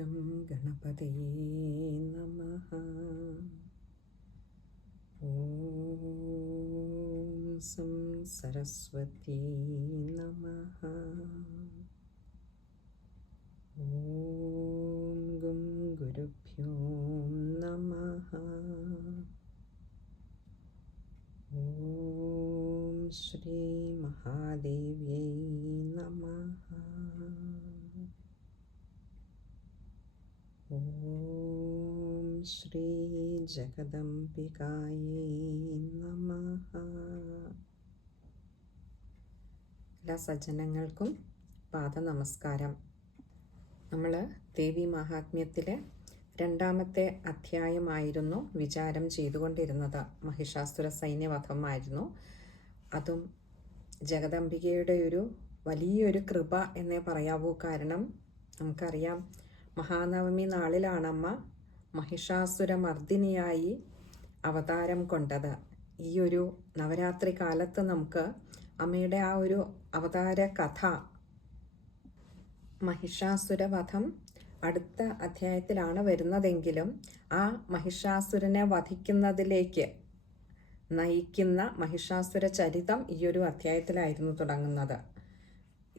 Gum ഗണപതയേ നമ ഓം some Saraswati നമ ഓം ഗും ഗുരുഭ്യോ നമ ഓം ശ്രീ മഹാദേവ്യൈ എല്ലാ സജ്ജനങ്ങൾക്കും പാദ നമസ്കാരം നമ്മൾ ദേവി മഹാത്മ്യത്തിലെ രണ്ടാമത്തെ അധ്യായമായിരുന്നു വിചാരം ചെയ്തുകൊണ്ടിരുന്നത്. മഹിഷാസുര സൈന്യവധമായിരുന്നു. അതും ജഗദംബികയുടെ ഒരു വലിയൊരു കൃപ എന്നേ പറയാവൂ. കാരണം നമുക്കറിയാം മഹാനവമി നാളിലാണമ്മ മഹിഷാസുരമർദ്ദിനിയായി അവതാരം കൊണ്ടത്. ഈ ഒരു നവരാത്രി കാലത്ത് നമുക്ക് അമ്മയുടെ ആ ഒരു അവതാര കഥ മഹിഷാസുരവധം അടുത്ത അധ്യായത്തിലാണ് വരുന്നതെങ്കിലും ആ മഹിഷാസുരനെ വധിക്കുന്നതിലേക്ക് നയിക്കുന്ന മഹിഷാസുര ചരിതം ഈ ഒരു അധ്യായത്തിലായിരുന്നു തുടങ്ങുന്നത്.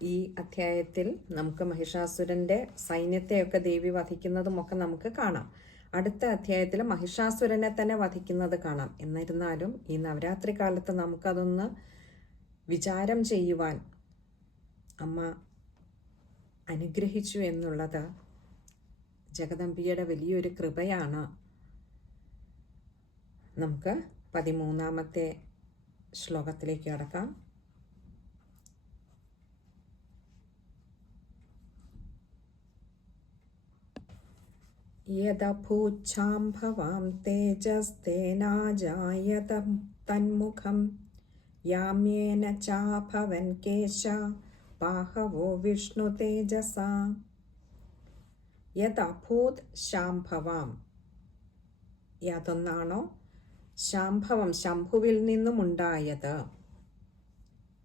ഈ അധ്യായത്തിൽ നമുക്ക് മഹിഷാസുരന്റെ സൈന്യത്തെയൊക്കെ ദേവി വധിക്കുന്നതുമൊക്കെ നമുക്ക് കാണാം. അടുത്ത അധ്യായത്തിൽ മഹിഷാസുരനെ തന്നെ വധിക്കുന്നത് കാണാം. എന്നിരുന്നാലും ഈ നവരാത്രി കാലത്ത് നമുക്കതൊന്ന് വിചാരം ചെയ്യുവാൻ അമ്മ അനുഗ്രഹിച്ചു എന്നുള്ളത് ജഗദമ്പിയുടെ വലിയൊരു കൃപയാണ്. നമുക്ക് പതിമൂന്നാമത്തെ ശ്ലോകത്തിലേക്ക് കടക്കാം. യഥഭൂച്ഛാം ഭവാം തേജസ്തേനാജായത തന്മുഖം. യാമ്യേന ചാഭവൻ കേശ ബാഹവോ വിഷ്ണു തേജസ. യഥൂത് ശാംഭവാം. യാതൊന്നാണോ? ശാംഭവം ശംഭുവിൽ നിന്നും ഉണ്ടായത്.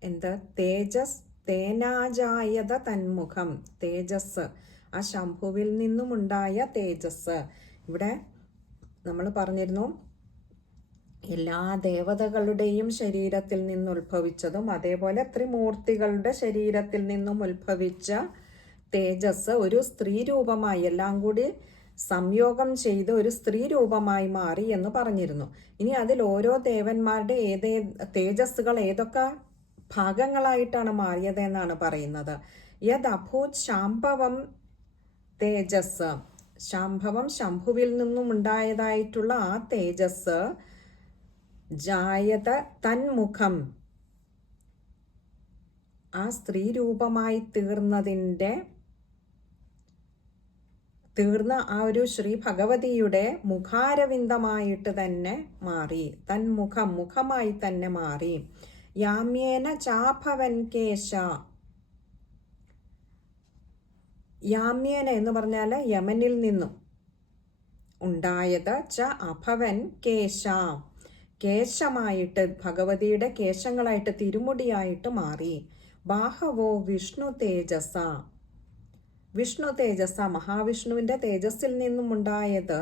എന്ത്? തേജസ് തേനാജായത തന്മുഖം. തേജസ് ആ ശംഭുവിൽ നിന്നുമുണ്ടായ തേജസ് ഇവിടെ നമ്മൾ പറഞ്ഞിരുന്നു എല്ലാ ദേവതകളുടെയും ശരീരത്തിൽ നിന്ന് ഉത്ഭവിച്ചതും അതേപോലെ ത്രിമൂർത്തികളുടെ ശരീരത്തിൽ നിന്നും ഉത്ഭവിച്ച തേജസ് ഒരു സ്ത്രീ രൂപമായി എല്ലാം കൂടി സംയോഗം ചെയ്ത് ഒരു സ്ത്രീ രൂപമായി മാറി എന്ന് പറഞ്ഞിരുന്നു. ഇനി അതിൽ ഓരോ ദേവന്മാരുടെ ഏതേ തേജസ്സുകൾ ഏതൊക്കെ ഭാഗങ്ങളായിട്ടാണ് മാറിയത് എന്നാണ് പറയുന്നത്. യത് അഭൂത് ശാംഭവം തേജസ്. ശംഭവം ശംഭുവിൽ നിന്നും ഉണ്ടായതായിട്ടുള്ള ആ തേജസ് ജായത തന്മുഖം. ആ സ്ത്രീ രൂപമായി തീർന്നതിന്റെ തീർന്ന ആ ഒരു ശ്രീ ഭഗവതിയുടെ മുഖാരവിന്ദമായിട്ട് തന്നെ മാറി. തന്മുഖം മുഖമായി തന്നെ മാറി. യാമ്യേന ചാഭവൻ കേശ. യാമ്യേന എന്ന് പറഞ്ഞാൽ യമനിൽ നിന്നും ഉണ്ടായത് ച അഭവൻ കേശാം. കേശമായിട്ട് ഭഗവതിയുടെ കേശങ്ങളായിട്ട് തിരുമുടിയായിട്ട് മാറി. ബാഹവോ വിഷ്ണു തേജസ. വിഷ്ണു തേജസ മഹാവിഷ്ണുവിന്റെ തേജസ്സിൽ നിന്നും ഉണ്ടായത്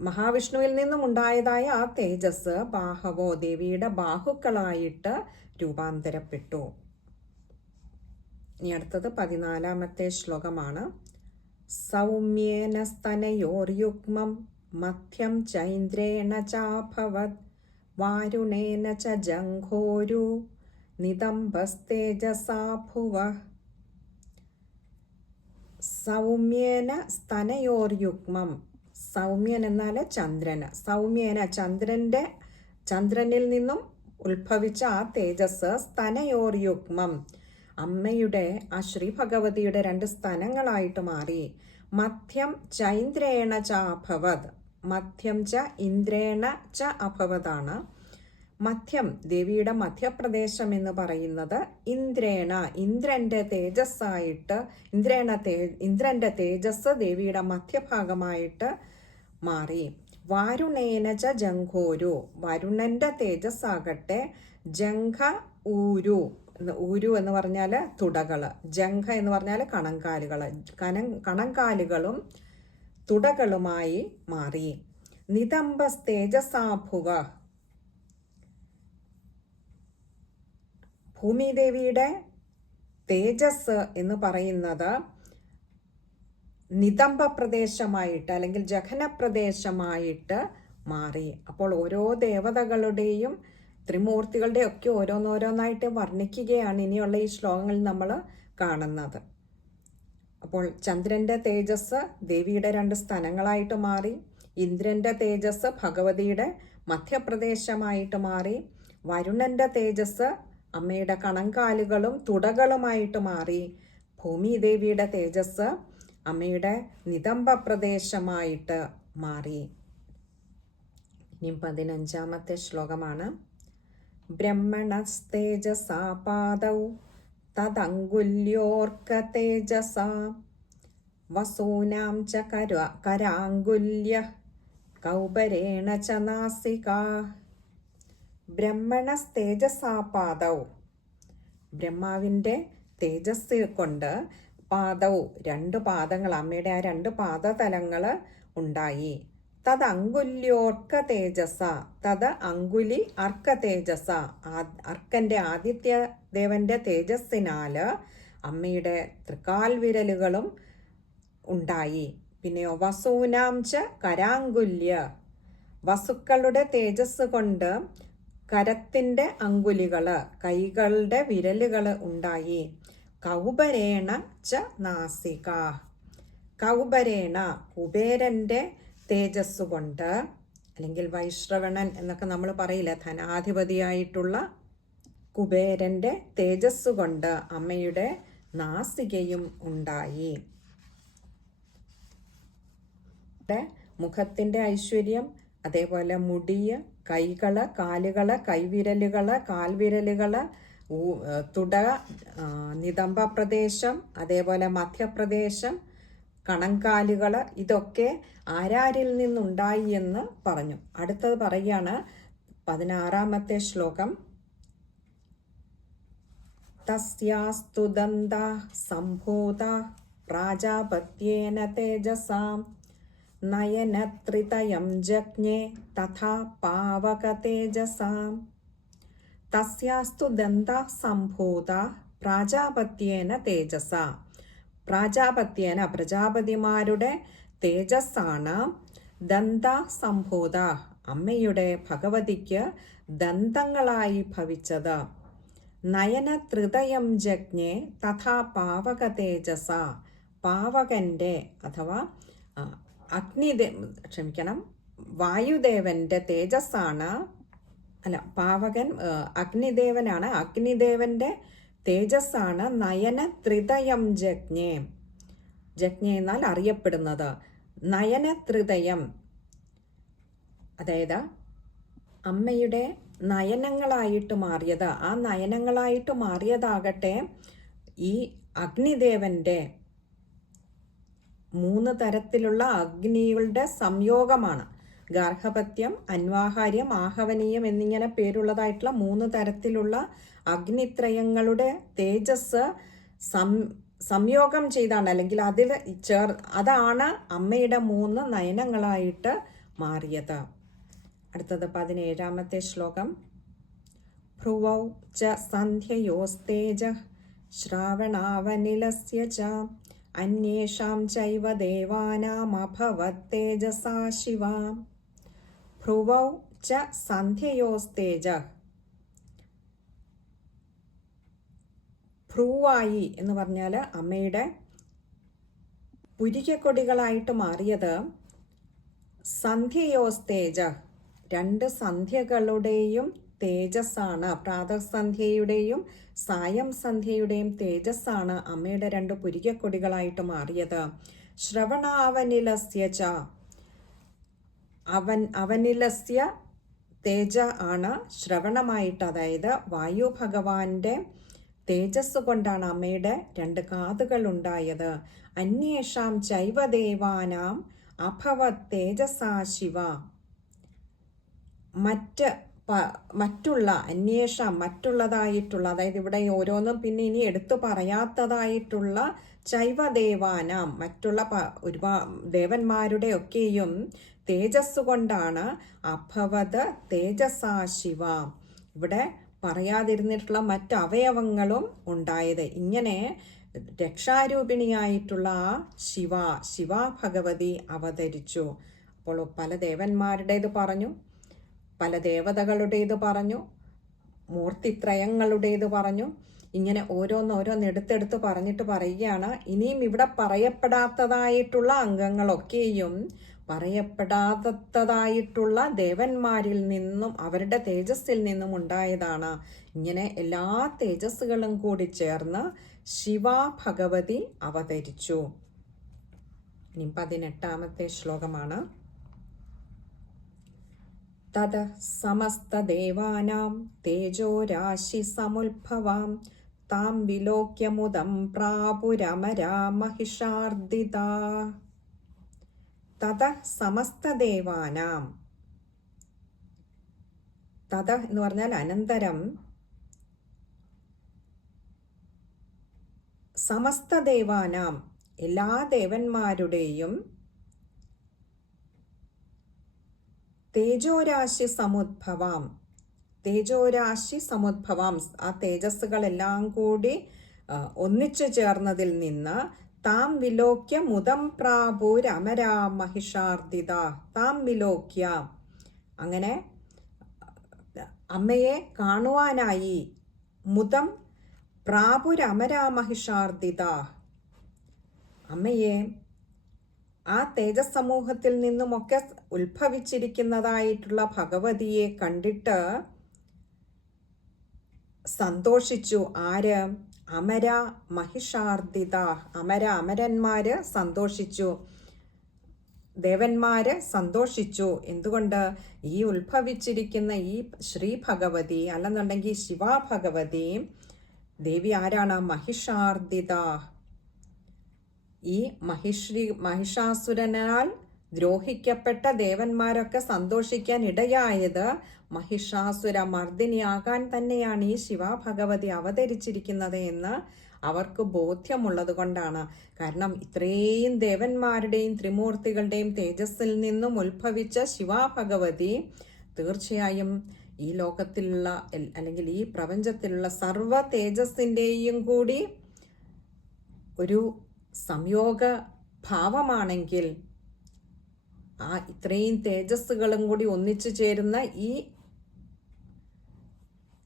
മഹാവിഷ്ണുവിൽ നിന്നും ഉണ്ടായതായ ആ തേജസ് ബാഹവോ ദേവിയുടെ ബാഹുക്കളായിട്ട് രൂപാന്തരപ്പെട്ടു. ഇനി അടുത്തത് പതിനാലാമത്തെ ശ്ലോകമാണ്. സൗമ്യേന സ്തനയോർയുഗ്മം മധ്യം ചൈന്ദ്രേണ ചാഭവത് വാരുണേന ച ജംഘോരു നിതംബസ്തേജസാഭുവ സൗമ്യേന സ്തനയോർയുഗ്മം സൗമ്യൻ എന്നാൽ ചന്ദ്രന് സൗമ്യേന ചന്ദ്രന്റെ ചന്ദ്രനിൽ നിന്നും ഉത്ഭവിച്ച ആ തേജസ് സ്തനയോർയുഗ്മം. അമ്മയുടെ ആ ശ്രീ ഭഗവതിയുടെ രണ്ട് സ്ഥലങ്ങളായിട്ട് മാറി. മധ്യം ചൈന്ദ്രേണ ച അഭവത്. മധ്യം ച ഇന്ദ്രേണ ച അഭവതാണ്. മധ്യം ദേവിയുടെ മധ്യപ്രദേശം എന്ന് പറയുന്നത് ഇന്ദ്രേണ. ഇന്ദ്രന്റെ തേജസ്സായിട്ട് ഇന്ദ്രേണ തേ ഇന്ദ്രന്റെ തേജസ് ദേവിയുടെ മധ്യഭാഗമായിട്ട് മാറി. വരുണേന ച ജംഘോരു. വരുണന്റെ തേജസ്സാകട്ടെ ജംഘ ഊരു. ഊരു എന്ന് പറഞ്ഞാൽ തുടകൾ ജംഘ എന്ന് പറഞ്ഞാൽ കണങ്കാലുകൾ കനം കണങ്കാലുകളും തുടകളുമായി മാറി. നിതംബസ്തേജസാഭുവ ഭൂമിദേവിയുടെ തേജസ് എന്ന് പറയുന്നത് നിതംബ പ്രദേശമായിട്ട് അല്ലെങ്കിൽ ജഘന പ്രദേശമായിട്ട് മാറി. അപ്പോൾ ഓരോ ദേവതകളുടെയും ത്രിമൂർത്തികളുടെ ഒക്കെ ഓരോന്നോരോന്നായിട്ട് വർണിക്കുകയാണ് ഇനിയുള്ള ഈ ശ്ലോകങ്ങളിൽ നമ്മൾ കാണുന്നത്. അപ്പോൾ ചന്ദ്രന്റെ തേജസ് ദേവിയുടെ രണ്ട് സ്ഥലങ്ങളായിട്ട് മാറി ഇന്ദ്രന്റെ തേജസ് ഭഗവതിയുടെ മധ്യപ്രദേശമായിട്ട് മാറി വരുണന്റെ തേജസ് അമ്മയുടെ കണങ്കാലുകളും തുടകളുമായിട്ട് മാറി ഭൂമിദേവിയുടെ തേജസ് അമ്മയുടെ നിതംബ പ്രദേശമായിട്ട് മാറി. ഇനി പതിനഞ്ചാമത്തെ ശ്ലോകമാണ്. ബ്രഹ്മണസ്തേജസാപാദൗ തദങ്കുല്യോർക്ക തേജസ. വസൂനാം ച കര കരാങ്കുല്യ കൗബരേണ ച നാസികാ. ബ്രഹ്മണസ്തേജസാപാദൗ ബ്രഹ്മാവിന്റെ തേജസ് കൊണ്ട് പാദവും രണ്ട് പാദങ്ങൾ അമ്മയുടെ ആ രണ്ട് പാദതലങ്ങൾ ഉണ്ടായി. തത് അങ്കുല്യോർക്ക തേജസ തത് അങ്കുലി അർക്ക തേജസ. അർക്കന്റെ ആദിത്യ ദേവന്റെ തേജസ്സിനാൽ അമ്മയുടെ തൃക്കാൽ വിരലുകളും ഉണ്ടായി പിന്നെയോ വസൂനാംച കരാങ്കുല്യ. വസുക്കളുടെ തേജസ് കൊണ്ട് കരത്തിന്റെ അങ്കുലികൾ കൈകളുടെ വിരലുകൾ ഉണ്ടായി. കൗബരേണ ച നാസിക. കൗബരേണ കുബേരന്റെ തേജസ് കൊണ്ട് അല്ലെങ്കിൽ വൈശ്രവണൻ എന്നൊക്കെ നമ്മൾ പറയില്ല ധനാധിപതിയായിട്ടുള്ള കുബേരന്റെ തേജസ് കൊണ്ട് അമ്മയുടെ നാസികയും ഉണ്ടായി. മുഖത്തിന്റെ ഐശ്വര്യം അതേപോലെ മുടിയ് കൈകൾ കാലുകൾ കൈവിരലുകൾ കാൽവിരലുകൾ തുട നിതംബ പ്രദേശം അതേപോലെ മധ്യപ്രദേശം കണങ്കാലുകൾ ഇതൊക്കെ ആരാരിൽ നിന്നുണ്ടായി എന്ന് പറഞ്ഞു. അടുത്തത് പറയുകയാണ് പതിനാറാമത്തെ ശ്ലോകം. തസ്യാസ്തുദന്ത സംഭൂത പ്രാജാപത്യേന തേജസാം നയനത്രിതയം ജജ്ഞേ തഥാ പാവക തേജസാം. തസ്യാസ്തു ദന്ത സംഭൂത പ്രാജാപത്യേന തേജസ. പ്രാജാപത്യേന പ്രജാപതിമാരുടെ തേജസ്സാണ് ദന്ത സംഭൂത അമ്മയുടെ ഭഗവതിക്ക് ദന്തങ്ങളായി ഭവിച്ചത്. നയന ത്രിതയം ജജ്ഞെ തഥാ പാവക തേജസ പാവകന്റെ അഥവാ അഗ്നിദേ ക്ഷമിക്കണം വായുദേവന്റെ തേജസ്സാണ്. അല്ല പാവകൻ അഗ്നിദേവനാണ്. അഗ്നിദേവന്റെ തേജസ്സാണ് നയന ത്രിതയം ജജ്ഞേ. ജജ്ഞ എന്നാൽ അറിയപ്പെടുന്നത്. നയന ത്രിതയം. അതായത് അമ്മയുടെ നയനങ്ങളായിട്ട് മാറിയത്. ആ നയനങ്ങളായിട്ട് മാറിയതാകട്ടെ ഈ അഗ്നിദേവന്റെ മൂന്ന് തരത്തിലുള്ള അഗ്നികളുടെ സംയോഗമാണ്. ഗാർഹപത്യം അന്വാഹാര്യം ആഹവനീയം എന്നിങ്ങനെ പേരുള്ളതായിട്ടുള്ള മൂന്ന് തരത്തിലുള്ള അഗ്നിത്രയങ്ങളുടെ തേജസ് സം സംയോഗം ചെയ്താണ്. അല്ലെങ്കിൽ അതിൽ ചേർ അതാണ് അമ്മയുടെ മൂന്ന് നയനങ്ങളായിട്ട് മാറിയത്. അടുത്തത് പതിനേഴാമത്തെ ശ്ലോകം. ഭ്രുവൗ ച സന്ധ്യയോസ്തേജ ശ്രാവണാവനിലസ്യ ച. അന്യേഷാം ചൈവ ദേവാനാമഭവത്തേജസാ ശിവ. ഭ്രുവൗ ച സന്ധ്യയോസ്തേജ. ഭ്രൂവായി എന്ന് പറഞ്ഞാൽ അമ്മയുടെ പുരികക്കൊടികളായിട്ട് മാറിയത് സന്ധ്യയോസ്തേജ. രണ്ട് സന്ധ്യകളുടെയും തേജസ്സാണ്. പ്രാതസന്ധ്യയുടെയും സായം സന്ധ്യയുടെയും തേജസ്സാണ് അമ്മയുടെ രണ്ട് പുരികക്കൊടികളായിട്ട് മാറിയത്. ശ്രവണാവനിലസ്യ ച. അവൻ അവനിലസ്യ തേജ ആണ്. ശ്രവണമായിട്ട് അതായത് വായു ഭഗവാന്റെ തേജസ് കൊണ്ടാണ് അമ്മയുടെ രണ്ട് കാതുകൾ ഉണ്ടായത്. അന്യേഷാം ചൈവദേവാനാം അഭവ തേജസാ ശിവ. മറ്റ് മറ്റുള്ള അന്വേഷണം മറ്റുള്ളതായിട്ടുള്ള അതായത് ഇവിടെ ഓരോന്നും പിന്നെ ഇനി എടുത്തു പറയാത്തതായിട്ടുള്ള ചൈവദേവാനാം മറ്റുള്ള ഒരുപാട് ഒരുപാ ദേവന്മാരുടെ ഒക്കെയും തേജസ് കൊണ്ടാണ് അഭവത് തേജസാ ശിവ. ഇവിടെ പറയാതിരുന്നിട്ടുള്ള മറ്റ് അവയവങ്ങളും ഉണ്ടായത്. ഇങ്ങനെ രക്ഷാരൂപിണിയായിട്ടുള്ള ആ ശിവ ശിവ ഭഗവതി അവതരിച്ചു. അപ്പോൾ പല ദേവന്മാരുടേത് പറഞ്ഞു പല ദേവതകളുടേത് പറഞ്ഞു മൂർത്തിത്രയങ്ങളുടേത് പറഞ്ഞു. ഇങ്ങനെ ഓരോന്നോരോന്ന് എടുത്തെടുത്ത് പറഞ്ഞിട്ട് പറയുകയാണ്. ഇനിയും ഇവിടെ പറയപ്പെടാത്തതായിട്ടുള്ള അംഗങ്ങളൊക്കെയും പറയപ്പെടാത്തതായിട്ടുള്ള ദേവന്മാരിൽ നിന്നും അവരുടെ തേജസ്സിൽ നിന്നും ഉണ്ടായതാണ്. ഇങ്ങനെ എല്ലാ തേജസ്സുകളും കൂടി ചേർന്ന് ശിവ ഭഗവതി അവതരിച്ചു. ഇനി പതിനെട്ടാമത്തെ ശ്ലോകമാണ്. തത് സമസ്തദേവാനാം തേജോരാശിസമുദ്ഭവാം താം വിലോക്യമുദം പ്രാപുരമരാ മഹിഷാർദിതാ തത സമസ്തദേവാനാം. തത എന്ന് പറഞ്ഞാൽ അനന്തരം. സമസ്തദേവാനാം എല്ലാ ദേവന്മാരുടെയും തേജോരാശി സമുദ്ഭവാം. തേജോരാശി സമുദ്ഭവാം. ആ തേജസ്സുകളെല്ലാം കൂടി ഒന്നിച്ചു ചേർന്നതിൽ നിന്ന് താം വിലോക്യ മുതം പ്രാപുരമരാ മഹിഷാർദിത താം വിലോക്യ. അങ്ങനെ അമ്മയെ കാണുവാനായി മുതം പ്രാപുരമരാ മഹിഷാർദിത അമ്മയെ ആ തേജസ് സമൂഹത്തിൽ നിന്നുമൊക്കെ ഉത്ഭവിച്ചിരിക്കുന്നതായിട്ടുള്ള ഭഗവതിയെ കണ്ടിട്ട് സന്തോഷിച്ചു. ആര്? അമര മഹിഷാർദിത അമര അമരന്മാര് സന്തോഷിച്ചു. ദേവന്മാര് സന്തോഷിച്ചു. എന്തുകൊണ്ട്? ഈ ഉത്ഭവിച്ചിരിക്കുന്ന ഈ ശ്രീ ഭഗവതി അല്ലെന്നുണ്ടെങ്കിൽ ശിവ ഭഗവതി ദേവി ആരാണ്? മഹിഷാർദിത ഈ മഹിഷ്രീ മഹിഷാസുരനാൽ ദ്രോഹിക്കപ്പെട്ട ദേവന്മാരൊക്കെ സന്തോഷിക്കാൻ ഇടയായത് മഹിഷാസുര മർദ്ദിനിയാകാൻ തന്നെയാണ് ഈ ശിവഭഗവതി അവതരിച്ചിരിക്കുന്നത് എന്ന് അവർക്ക് ബോധ്യമുള്ളത് കൊണ്ടാണ്. കാരണം ഇത്രയും ദേവന്മാരുടെയും ത്രിമൂർത്തികളുടെയും തേജസ്സിൽ നിന്നും ഉത്ഭവിച്ച ശിവഭഗവതി തീർച്ചയായും ഈ ലോകത്തിലുള്ള അല്ലെങ്കിൽ ഈ പ്രപഞ്ചത്തിലുള്ള സർവ തേജസ്സിന്റെയും കൂടി ഒരു സംയോഗ ഭാവമാണെങ്കിൽ ആ ഇത്രയും തേജസ്സുകളും കൂടി ഒന്നിച്ചു ചേരുന്ന ഈ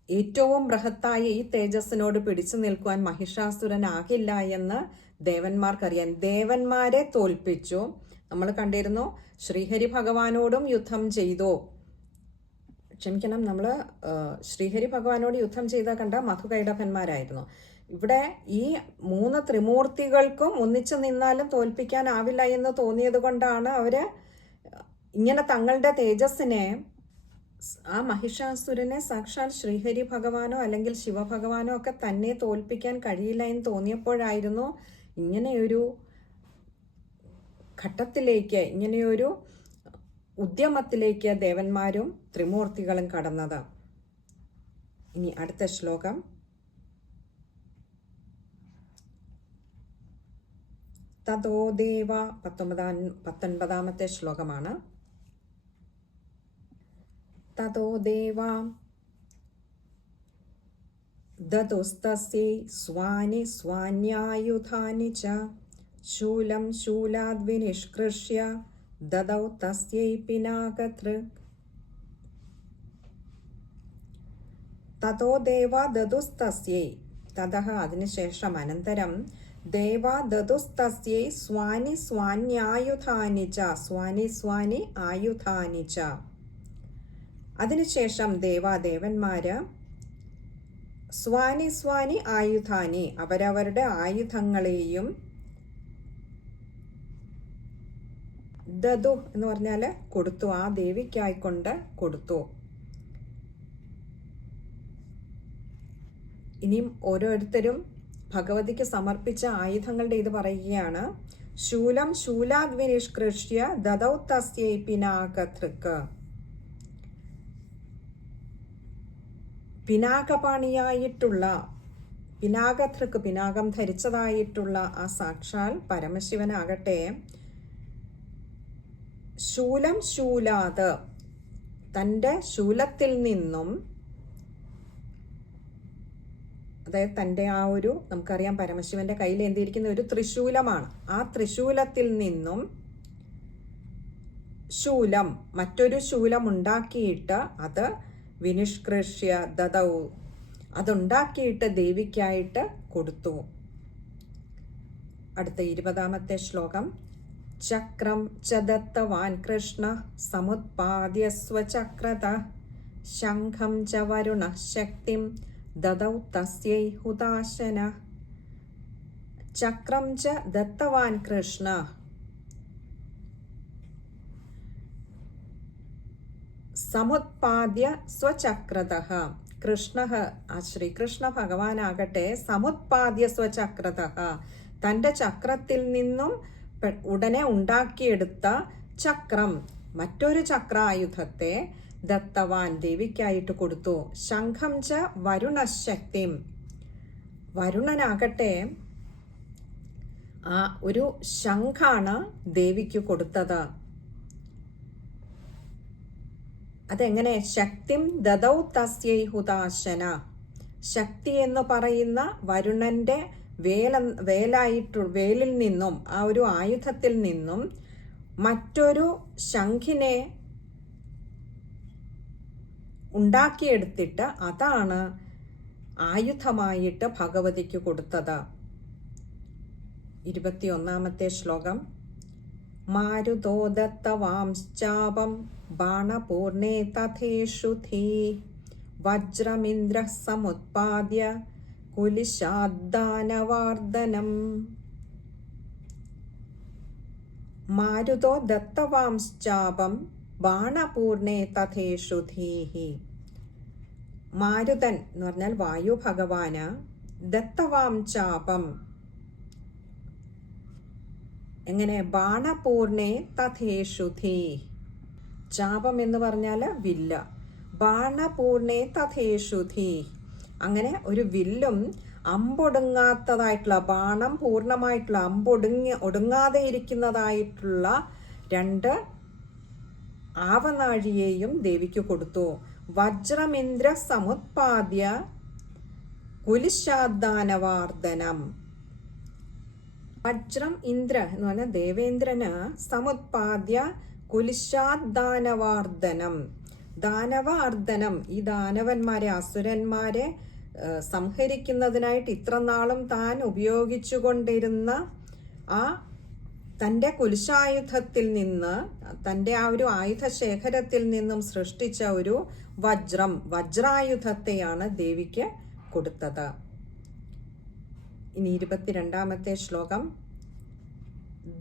ഏറ്റവും ബൃഹത്തായ ഈ തേജസ്സിനോട് പിടിച്ചു നിൽക്കുവാൻ മഹിഷാസുരനാകില്ല എന്ന് ദേവന്മാർക്കറിയാൻ ദേവന്മാരെ തോൽപ്പിച്ചു. നമ്മൾ കണ്ടിരുന്നു ശ്രീഹരി ഭഗവാനോടും യുദ്ധം ചെയ്തു. ക്ഷമിക്കണം നമ്മൾ ശ്രീഹരി ഭഗവാനോട് യുദ്ധം ചെയ്ത കണ്ട മധുകൈടഭന്മാരായിരുന്നു. ഇവിടെ ഈ മൂന്ന് ത്രിമൂർത്തികൾക്കും ഒന്നിച്ചു നിന്നാലും തോൽപ്പിക്കാനാവില്ല എന്ന് തോന്നിയത് കൊണ്ടാണ് അവർ ഇങ്ങനെ തങ്ങളുടെ തേജസ്സിനെ ആ മഹിഷാസുരനെ സാക്ഷാൽ ശ്രീഹരി ഭഗവാനോ അല്ലെങ്കിൽ ശിവഭഗവാനോ ഒക്കെ തന്നെ തോൽപ്പിക്കാൻ കഴിയില്ല എന്ന് തോന്നിയപ്പോഴായിരുന്നു ഇങ്ങനെയൊരു ഘട്ടത്തിലേക്ക് ഇങ്ങനെയൊരു ഉദ്യമത്തിലേക്ക് ദേവന്മാരും ത്രിമൂർത്തികളും കടന്നത്. ഇനി അടുത്ത ശ്ലോകം. തതോ ദേവ പത്തൊമ്പതാം പത്തൊൻപതാമത്തെ ശ്ലോകമാണ്. തതോ ദേവ ദതുസ്തസ്യൈ സ്വാനി സ്വാന്യായുധാനി ച ശൂലം ശൂലാദ്വിനിഷ്കൃഷ്യ ദദൗ തസ്യൈ പിനാകതൃ തതോ ദേവ ദതുസ്തസ്യൈ തതഃ അതിനുശേഷം അനന്തരം ദേവ ദതുസ്തസ്യൈ സ്വാനി സ്വാന്യായുധാനി ച। സ്വാനി സ്വാനി ആയുധാനി ച। അതിനുശേഷം ദേവാദേവന്മാര് സ്വാനി സ്വാനി ആയുധാനി. അവരവരുടെ ആയുധങ്ങളെയും ദതു എന്ന് പറഞ്ഞാൽ കൊടുത്തു. ആ ദേവിക്കായിക്കൊണ്ട് കൊടുത്തു. ഇനിയും ഓരോരുത്തരും ഭഗവതിക്ക് സമർപ്പിച്ച ആയുധങ്ങളുടെ ഇത് പറയുകയാണ്. ശൂലം ശൂലാദ്വിനിഷ്കൃഷ്യ ദദൗ തസ്യൈ പിനാകതൃക്ക് പിനാകപാണിയായിട്ടുള്ള പിനാകധൃക്ക് പിനാകം ധരിച്ചതായിട്ടുള്ള ആ സാക്ഷാൽ പരമശിവനാകട്ടെ. ശൂലം ശൂലാത് തന്റെ ശൂലത്തിൽ നിന്നും അതായത് തന്റെ ആ ഒരു നമുക്കറിയാം പരമശിവന്റെ കയ്യിൽ എന്തിരിക്കുന്ന ഒരു ത്രിശൂലമാണ്. ആ ത്രിശൂലത്തിൽ നിന്നും ശൂലം മറ്റൊരു ശൂലം ഉണ്ടാക്കിയിട്ട് അത് വിനിഷ്കൃഷ്യ ദതവു അതുണ്ടാക്കിയിട്ട് ദേവിക്കായിട്ട് കൊടുത്തു. അടുത്ത ഇരുപതാമത്തെ ശ്ലോകം. ചക്രം ച കൃഷ്ണ സമുത്പാദ്യ സ്വചക്രത. ശംഖം ച വരുണ ശക്തിം ദദൗ തസ്യൈ ഹുദാശന. ചക്രം ച ദത്തവാൻ കൃഷ്ണ സമുത്പാദ്യ സ്വചക്രത. കൃഷ്ണ ശ്രീകൃഷ്ണ ഭഗവാനാകട്ടെ സമുത്പാദ്യ സ്വചക്രത. തന്റെ ചക്രത്തിൽ നിന്നും ഉടനെ ഉണ്ടാക്കിയെടുത്ത ചക്രം മറ്റൊരു ചക്രായുധത്തെ ദത്തവാൻ ദേവിക്കായിട്ട് കൊടുത്തു. ശംഖം ച വരുണശക്തിം. വരുണനാകട്ടെ ആ ഒരു ശംഖാണ് ദേവിക്ക് കൊടുത്തത്. അതെങ്ങനെ? ശക്തിം ദദൗ തസ്യൈ ഹുതാശന. ശക്തി എന്ന് പറയുന്ന വരുണന്റെ വേല വേലായിട്ടു വേലിൽ നിന്നും ആ ഒരു ആയുധത്തിൽ നിന്നും മറ്റൊരു ശംഖിനെ ഉണ്ടാക്കിയെടുത്തിട്ട് അതാണ് ആയുധമായിട്ട് ഭഗവതിക്ക് കൊടുത്തത്. ഇരുപത്തിയൊന്നാമത്തെ ശ്ലോകം. മാരുതോ ദത്തവാംശ്ചാപം ബാണപൂർണേ തഥേഷു ധീ. വജ്രമിന്ദ്ര സമുത്പാദ്യ കുലിശാദ്ദാനവാർദ്ധനം. മാരുതോ ദത്തവാംശ്ചാപം ബാണപൂർണേ തഥേഷു ധീഹി. മാരുതൻ എന്ന് പറഞ്ഞാൽ വായു ഭഗവാന് ദത്തവാം ചാപം എങ്ങനെ ബാണപൂർണേ തഥേഷു ധീ ചാപം എന്ന് പറഞ്ഞാൽ വില്ല. ബാണപൂർണേ തഥേഷു ധീ അങ്ങനെ ഒരു വില്ലും അമ്പൊടുങ്ങാത്തതായിട്ടുള്ള ബാണം പൂർണമായിട്ടുള്ള അമ്പൊടുങ്ങി ഒടുങ്ങാതെ ഇരിക്കുന്നതായിട്ടുള്ള രണ്ട് ആവനാഴിയെയും ദേവിക്ക് കൊടുത്തു. വജ്രമിന്ദ്ര സമുത്പാദ്യ കുലിശാദാനവാർദ്ധനം വജ്രം ഇന്ദ്ര എന്ന് പറഞ്ഞാൽ ദേവേന്ദ്രന് സമുത്പാദ്യ കുലിശാദാനവാർദ്ധനം ദാനവാർദ്ധനം. ഈ ദാനവന്മാരെ അസുരന്മാരെ സംഹരിക്കുന്നതിനായിട്ട് ഇത്ര നാളും താൻ ഉപയോഗിച്ചുകൊണ്ടിരുന്ന ആ തന്റെ കുലിശായുധത്തിൽ നിന്ന് തന്റെ ആ ഒരു ആയുധ ശേഖരത്തിൽ നിന്നും സൃഷ്ടിച്ച ഒരു വജ്രം. വജ്രായുധത്തെയാണ് ദേവിക്ക് കൊടുത്തത്. ഇനി ഇരുപത്തിരണ്ടാമത്തെ ശ്ലോകം.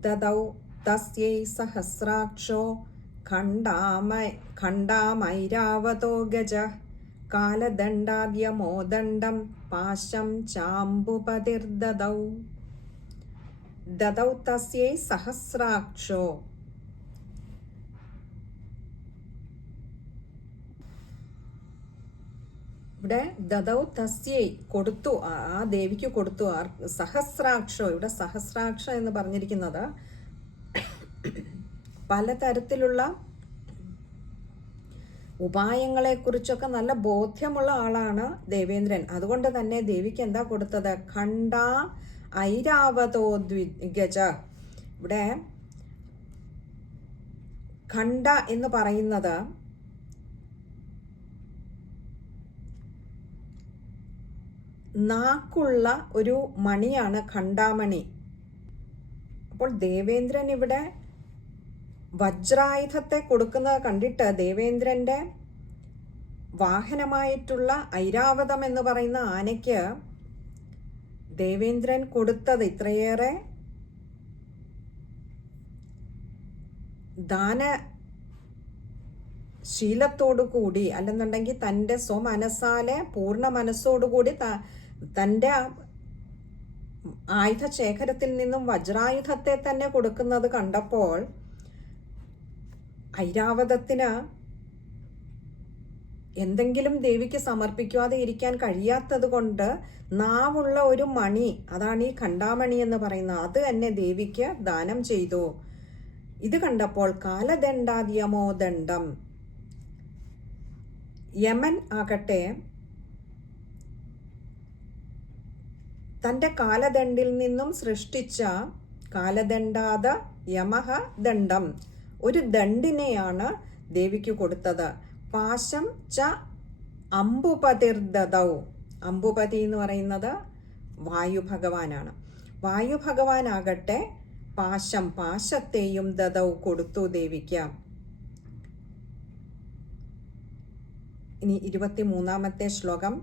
ദദൗ തസ്യൈ സഹസ്രാക്ഷോ ഖണ്ഡാമൈ ഖണ്ഡാമൈരാവതോ ഗജ. കാലദണ്ഡാദ്യമോദണ്ഡം പാശം ചാംബുപതിർദദൗ. ദദൗ തസ്യൈ സഹസ്രാക്ഷോ ഇവിടെ ദദൗ തസ്യൈ കൊടുത്തു. ആ- ദേവിക്ക് കൊടുത്തു. സഹസ്രാക്ഷോ ഇവിടെ സഹസ്രാക്ഷ എന്ന് പറഞ്ഞിരിക്കുന്നത് പലതരത്തിലുള്ള ഉപായങ്ങളെക്കുറിച്ചൊക്കെ നല്ല ബോധ്യമുള്ള ആളാണ് ദേവേന്ദ്രൻ. അതുകൊണ്ട് തന്നെ ദേവിക്ക് എന്താ കൊടുത്തത്? ഖണ്ഡ ഐരാവതോ ദ്വിഗജ ഇവിടെ ഖണ്ഡ എന്ന് പറയുന്നത് നാക്കുള്ള ഒരു മണിയാണ് ഖണ്ഡാമണി. അപ്പോൾ ദേവേന്ദ്രൻ ഇവിടെ വജ്രായുധത്തെ കൊടുക്കുന്നത് കണ്ടിട്ട് ദേവേന്ദ്രന്റെ വാഹനമായിട്ടുള്ള ഐരാവതം എന്ന് പറയുന്ന ആനയ്ക്ക് ദേവേന്ദ്രൻ കൊടുത്തത് ഇത്രയേറെ ദാന ശീലത്തോടു കൂടി അല്ലെന്നുണ്ടെങ്കിൽ തന്റെ സ്വമനസാലെ പൂർണ മനസ്സോടുകൂടി ത- തന്റെ ആയുധ ശേഖരത്തിൽ നിന്നും വജ്രായുധത്തെ തന്നെ കൊടുക്കുന്നത് കണ്ടപ്പോൾ ഐരാവതത്തിന് എന്തെങ്കിലും ദേവിക്ക് സമർപ്പിക്കാതെ ഇരിക്കാൻ കഴിയാത്തത് കൊണ്ട് നാവുള്ള ഒരു മണി അതാണ് ഈ ഖണ്ഡാമണി എന്ന് പറയുന്നത് അത് തന്നെ ദേവിക്ക് ദാനം ചെയ്തു. ഇത് കണ്ടപ്പോൾ കാലദണ്ഡാദ്യമോദണ്ഡം യമൻ ആകട്ടെ തന്റെ കാലദണ്ഡിൽ നിന്നും സൃഷ്ടിച്ച കാലദണ്ഡാത യമഹ ദണ്ഡം ഒരു ദണ്ഡിനെയാണ് ദേവിക്ക് കൊടുത്തത്. പാശം ച അമ്പുപതിർദതൗ അമ്പുപതി എന്ന് പറയുന്നത് വായു ഭഗവാനാണ്. വായു ഭഗവാനാകട്ടെ പാശം പാശത്തെയും ദതൗ കൊടുത്തു ദേവിക്ക്. ഇനി ഇരുപത്തി മൂന്നാമത്തെ ശ്ലോകം.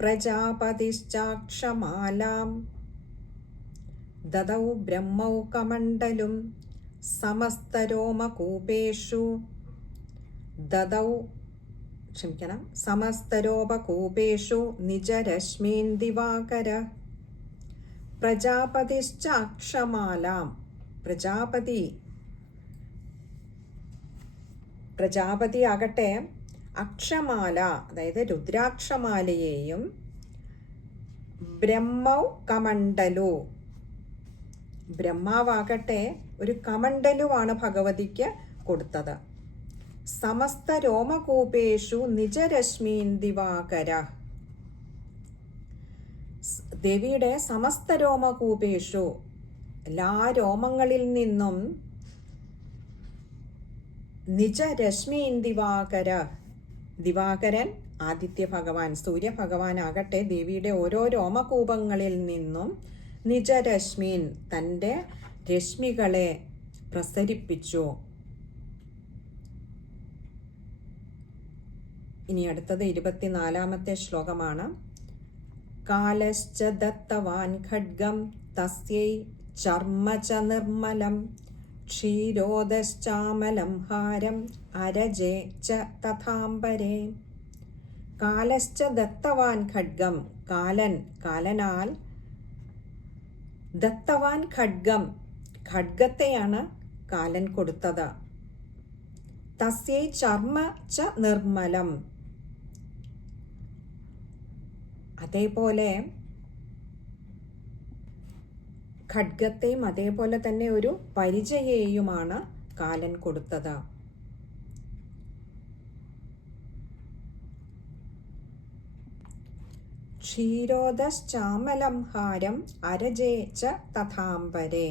പ്രജാപതിശ്ചാക്ഷമാലാം. ദദൗ ബ്രഹ്മൗ കമണ്ഡലും സമസ്തരോമകൂപേഷു ദദൗ ക്ഷമിക്കണം സമസ്തരോപകൂപേഷു നിജരശ്മീൻ ദിവാകര. പ്രജാപതിശ്ച അക്ഷമാലാം പ്രജാപതി പ്രജാപതി ആകട്ടെ അക്ഷമാല അതായത് രുദ്രാക്ഷമാലയെയും ബ്രഹ്മൗ കമണ്ഡലു. ബ്രഹ്മാവാകട്ടെ ഒരു കമണ്ഡലുവാണ് ഭഗവതിക്ക് കൊടുത്തത്. സമസ്ത രോമകൂപേഷു നിജരശ്മീൻ ദിവാകര ദേവിയുടെ സമസ്ത രോമകൂപേഷു എല്ലാ രോമങ്ങളിൽ നിന്നും നിജരശ്മീൻ ദിവാകര ദിവാകരൻ ആദിത്യ ഭഗവാൻ സൂര്യഭഗവാൻ ആകട്ടെ ദേവിയുടെ ഓരോ രോമകൂപങ്ങളിൽ നിന്നും നിജരശ്മീൻ തന്റെ രശ്മികളെ പ്രസരിപ്പിച്ചു. ഇനി അടുത്തത് ഇരുപത്തിനാലാമത്തെ ശ്ലോകമാണ്. കാലശ്ച ദത്തവാൻ ഖഡ്ഗം തസ്യൈ ചർമ്മ നിർമ്മലം ക്ഷീരോദശ്ചാമലം ഹാരം അരജേ ച തഥാംബരേ കാലശ്ച ദത്തവാൻ ഖഡ്ഗം കാലൻ കാലനാൽ ദത്തവാൻ ഖഡ്ഗം ഖഡ്ഗത്തെയാണ് കാലൻ കൊടുത്തത്. തസ്യൈ ചർമ്മ ച നിർമ്മലം. അതേപോലെ ഖഡ്ഗത്തെയും അതേപോലെ തന്നെ ഒരു പരിചയെയുമാണ് കാലൻ കൊടുത്തത്. ക്ഷീരോദശ്ചാമലം ഹാരം അരജേ ച തഥാംബരേ.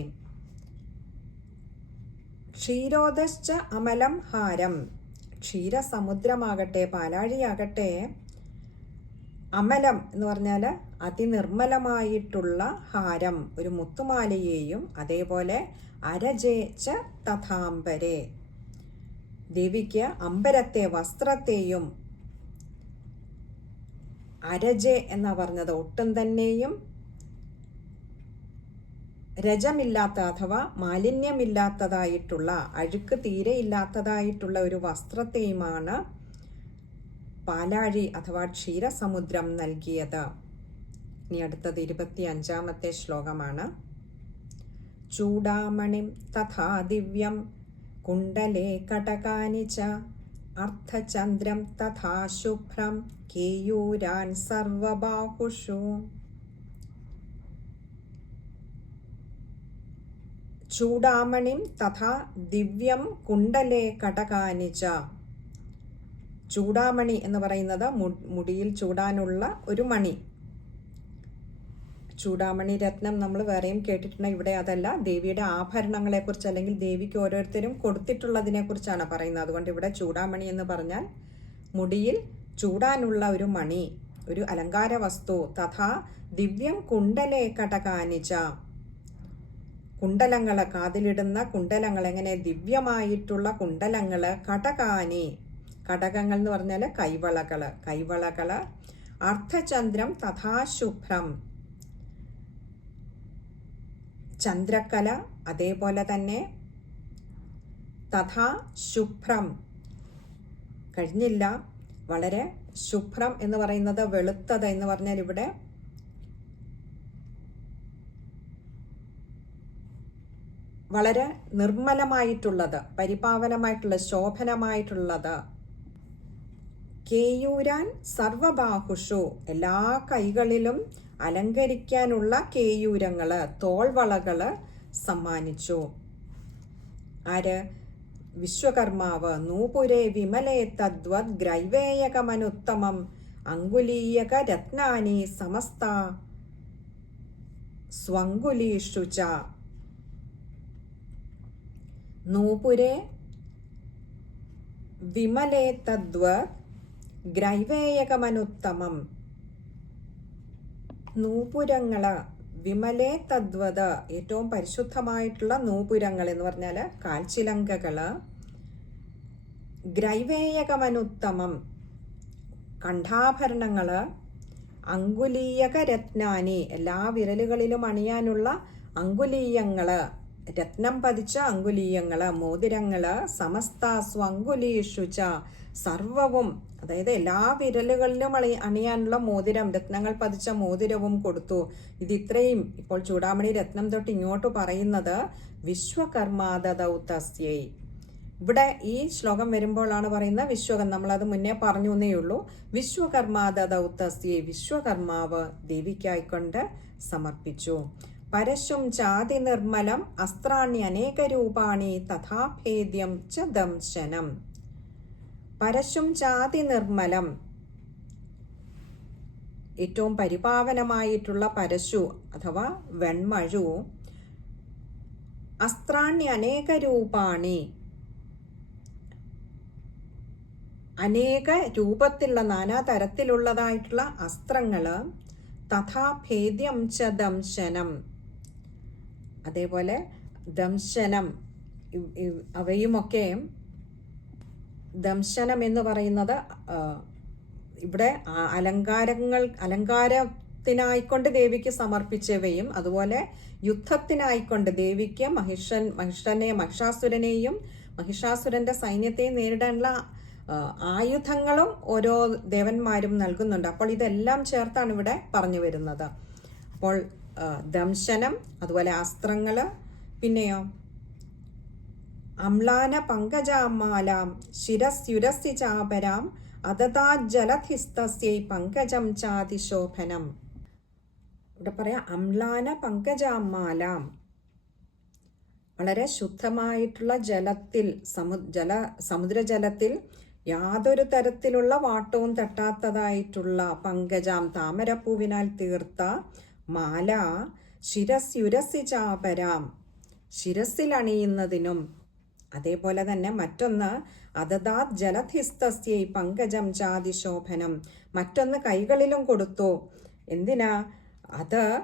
ക്ഷീരോദശ്ച അമലം ഹാരം. ക്ഷീരസമുദ്രമാകട്ടെ പാലാഴിയാകട്ടെ അമലം എന്ന് പറഞ്ഞാൽ അതിനിർമ്മലമായിട്ടുള്ള ഹാരം. ഒരു മുത്തുമാലയെയും അതേപോലെ അരജേച്ച തഥാംബരെ. ദേവിക്ക് അമ്പരത്തെ വസ്ത്രത്തെയും അരജെ എന്നാ പറഞ്ഞത്? ഒട്ടും തന്നെയും രജമില്ലാത്ത അഥവാ മാലിന്യമില്ലാത്തതായിട്ടുള്ള അഴുക്ക് തീരെ ഇല്ലാത്തതായിട്ടുള്ള ഒരു വസ്ത്രത്തെയുമാണ് പാലാഴി അഥവാ ക്ഷീരസമുദ്രം നൽകിയത്. ഇനി അടുത്തത് ഇരുപത്തി അഞ്ചാമത്തെ ശ്ലോകമാണ്. ചൂടാമണിം തഥാ ദിവ്യം കുണ്ടലേ കടകാനി ച അർത്ഥചന്ദ്രം തഥാ ശുഭ്രം കേയൂരാൻ സർവബാഹുഷു ചൂടാമണിം തഥാ ദിവ്യം കുണ്ടലേ കടകാനിച്ച ചൂടാമണി എന്ന് പറയുന്നത് മുടിയിൽ ചൂടാനുള്ള ഒരു മണി. ചൂടാമണി രത്നം നമ്മൾ വേറെയും കേട്ടിട്ടുണ്ട്. ഇവിടെ അതല്ല ദേവിയുടെ ആഭരണങ്ങളെക്കുറിച്ച് അല്ലെങ്കിൽ ദേവിക്ക് ഓരോരുത്തരും കൊടുത്തിട്ടുള്ളതിനെ കുറിച്ചാണ് പറയുന്നത്. അതുകൊണ്ട് ഇവിടെ ചൂടാമണി എന്ന് പറഞ്ഞാൽ മുടിയിൽ ചൂടാനുള്ള ഒരു മണി ഒരു അലങ്കാര വസ്തു തഥാ ദിവ്യം കുണ്ടലേ കടകാനിച്ച കുണ്ടലങ്ങളെ കാതിലിടുന്ന കുണ്ടലങ്ങൾ എങ്ങനെ ദിവ്യമായിട്ടുള്ള കുണ്ടലങ്ങൾ കടകാനി. കടകങ്ങൾ എന്ന് പറഞ്ഞാൽ കൈവളകൾ കൈവളകൾ അർദ്ധചന്ദ്രം തഥാശുഭ്രം ചന്ദ്രക്കല അതേപോലെ തന്നെ തഥാ ശുഭ്രം. കഴിഞ്ഞില്ല. വളരെ ശുഭ്രം എന്ന് പറയുന്നത് വെളുത്തത് എന്ന് പറഞ്ഞാൽ ഇവിടെ വളരെ നിർമ്മലമായിട്ടുള്ളത് പരിപാവനമായിട്ടുള്ള ശോഭനമായിട്ടുള്ളത്. കേയൂരാൻ സർവബാഹുഷു. എല്ലാ കൈകളിലും അലങ്കരിക്കാനുള്ള കേയൂരങ്ങൾ തോൾവളകൾ സമ്മാനിച്ചു. ആര്? വിശ്വകർമാവ് നൂപുരേ വിമലേ തദ്വത് ഗ്രൈവേയകമനുത്തമം. അങ്കുലീയക രത്നാനി സമസ്ത സ്വങ്കുലീഷു ച. നൂപുരേ വിമലേ തദ്വ ഗ്രൈവേയകമനുത്തമം. നൂപുരങ്ങൾ വിമലേ തദ്വത ഏറ്റവും പരിശുദ്ധമായിട്ടുള്ള നൂപുരങ്ങൾ എന്ന് പറഞ്ഞാൽ കാൽച്ചിലങ്കകൾ ഗ്രൈവേയകമനുത്തമം കണ്ഠാഭരണങ്ങൾ അങ്കുലീയക രത്നാനി എല്ലാ വിരലുകളിലും അണിയാനുള്ള അങ്കുലീയങ്ങൾ രത്നം പതിച്ച അങ്കുലീയങ്ങൾ മോതിരങ്ങൾ സമസ്ത സ്വങ്കുലീഷുച സർവവും അതായത് എല്ലാ വിരലുകളിലും അണി അണിയാനുള്ള മോതിരം രത്നങ്ങൾ പതിച്ച മോതിരവും കൊടുത്തു. ഇത് ഇത്രയും ഇപ്പോൾ ചൂടാമണി രത്നം തൊട്ട് ഇങ്ങോട്ട് പറയുന്നത് വിശ്വകർമാദൗതസ്യൈ ഇവിടെ ഈ ശ്ലോകം വരുമ്പോഴാണ് പറയുന്ന വിശ്വകർ നമ്മളത് മുന്നേ പറഞ്ഞു എന്നേ ഉള്ളൂ. വിശ്വകർമാദൗതസ്യൈ വിശ്വകർമാവ് ദേവിക്കായിക്കൊണ്ട് സമർപ്പിച്ചു. പരശും ചാതി നിർമ്മലം അസ്ത്രാണി അനേക രൂപാണി തഥാഭേദ്യം ച ദംശനം. പരശും ചാതി നിർമ്മലം. ഏറ്റവും പരിപാവനമായിട്ടുള്ള പരശു അഥവാ വെൺമഴു അസ്ത്രാണി അനേക രൂപാണി. അനേക രൂപത്തിലുള്ള നാനാ തരത്തിലുള്ളതായിട്ടുള്ള അസ്ത്രങ്ങൾ തഥാ ഭേദ്യം ച ദംശനം. അതേപോലെ ദംശനം അവയുമൊക്കെ ദംശനം എന്ന് പറയുന്നത് ഇവിടെ അലങ്കാരങ്ങൾ അലങ്കാരത്തിനായിക്കൊണ്ട് ദേവിക്ക് സമർപ്പിച്ചവയും അതുപോലെ യുദ്ധത്തിനായിക്കൊണ്ട് ദേവിക്ക് മഹിഷൻ മഹിഷനെ മഹിഷാസുരനെയും മഹിഷാസുരന്റെ സൈന്യത്തെയും നേരിടാനുള്ള ആയുധങ്ങളും ഓരോ ദേവന്മാരും നൽകുന്നുണ്ട്. അപ്പോൾ ഇതെല്ലാം ചേർത്താണ് ഇവിടെ പറഞ്ഞു വരുന്നത്. അപ്പോൾ ദംശനം അതുപോലെ അസ്ത്രങ്ങൾ പിന്നെയോ? അമ്ലാന പങ്കജാമാലാം ശിരസ്യുരസി ചാപരാം അതതാജലധിസ്തസ്യൈ പങ്കജം ചാതിശോഭനം. ഇവിടെ പറയാം അംലാന പങ്കജാമാലാം വളരെ ശുദ്ധമായിട്ടുള്ള ജലത്തിൽ സമു ജല സമുദ്രജലത്തിൽ യാതൊരു തരത്തിലുള്ള വാട്ടവും തട്ടാത്തതായിട്ടുള്ള പങ്കജാം താമരപ്പൂവിനാൽ തീർത്ത മാല ശിരസ്യുരസി ചാപരാം. ശിരസിലണിയുന്നതിനും അതേപോലെ തന്നെ മറ്റൊന്ന് അതതാത് ജലധിസ്തസ്യൈ പങ്കജം ചാതിശോഭനം മറ്റൊന്ന് കൈകളിലും കൊടുത്തു. എന്തിനാ? അത്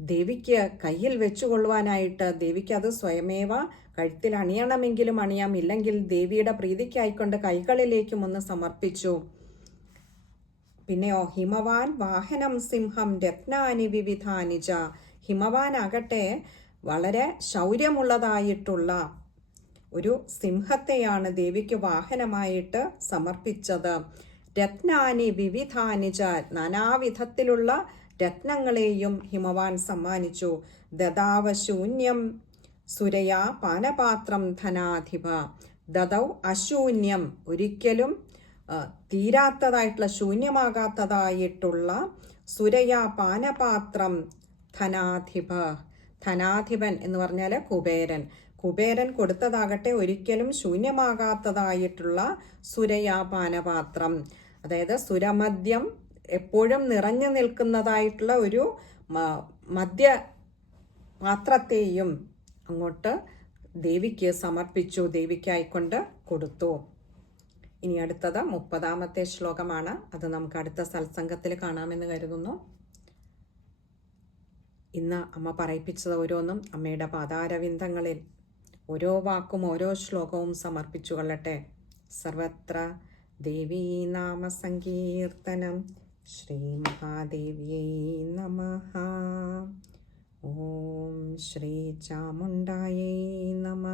ദേവിക്ക് കയ്യിൽ വെച്ചുകൊള്ളുവാനായിട്ട്. ദേവിക്ക് അത് സ്വയമേവ കഴുത്തിൽ അണിയണമെങ്കിലും അണിയാം. ഇല്ലെങ്കിൽ ദേവിയുടെ പ്രീതിക്കായിക്കൊണ്ട് കൈകളിലേക്കും ഒന്ന് സമർപ്പിച്ചു. പിന്നെയോ ഹിമവാൻ വാഹനം സിംഹം രത്നാനി വിവിധാനിജ. ഹിമവാനാകട്ടെ വളരെ ശൗര്യമുള്ളതായിട്ടുള്ള ഒരു സിംഹത്തെയാണ് ദേവിക്ക് വാഹനമായിട്ട് സമർപ്പിച്ചത്. രത്നാനി വിവിധാനിജ നാനാവിധത്തിലുള്ള രത്നങ്ങളെയും ഹിമവാൻ സമ്മാനിച്ചു. ദദാവ ശൂന്യം സുരയാ പാനപാത്രം ധനാധിപ. ദദൗ അശൂന്യം ഒരിക്കലും തീരാത്തതായിട്ടുള്ള ശൂന്യമാകാത്തതായിട്ടുള്ള സുരയാ പാനപാത്രം ധനാധിപ. ധനാധിപൻ എന്ന് പറഞ്ഞാൽ കുബേരൻ. കുബേരൻ കൊടുത്തതാകട്ടെ ഒരിക്കലും ശൂന്യമാകാത്തതായിട്ടുള്ള സുരയാപാനപാത്രം. അതായത് സുരമദ്യം എപ്പോഴും നിറഞ്ഞു നിൽക്കുന്നതായിട്ടുള്ള ഒരു മദ്യ പാത്രത്തെയും അങ്ങോട്ട് ദേവിക്ക് സമർപ്പിച്ചു ദേവിക്കായിക്കൊണ്ട് കൊടുത്തു. ഇനി അടുത്തത് മുപ്പതാമത്തെ ശ്ലോകമാണ്. അത് നമുക്ക് അടുത്ത സത്സംഗത്തിൽ കാണാമെന്ന് കരുതുന്നു. ഇന്ന് അമ്മ പറയിപ്പിച്ചത് ഓരോന്നും അമ്മയുടെ പാതാരവിന്ദങ്ങളിൽ ഓരോ വാക്കും ഓരോ ശ്ലോകവും സമർപ്പിച്ചു കൊള്ളട്ടെ. സർവത്ര ദേവീ നാമസങ്കീർത്തനം ശ്രീ മഹാദേവിയൈ നമ ഓം ശ്രീ ചാമുണ്ടായൈ നമ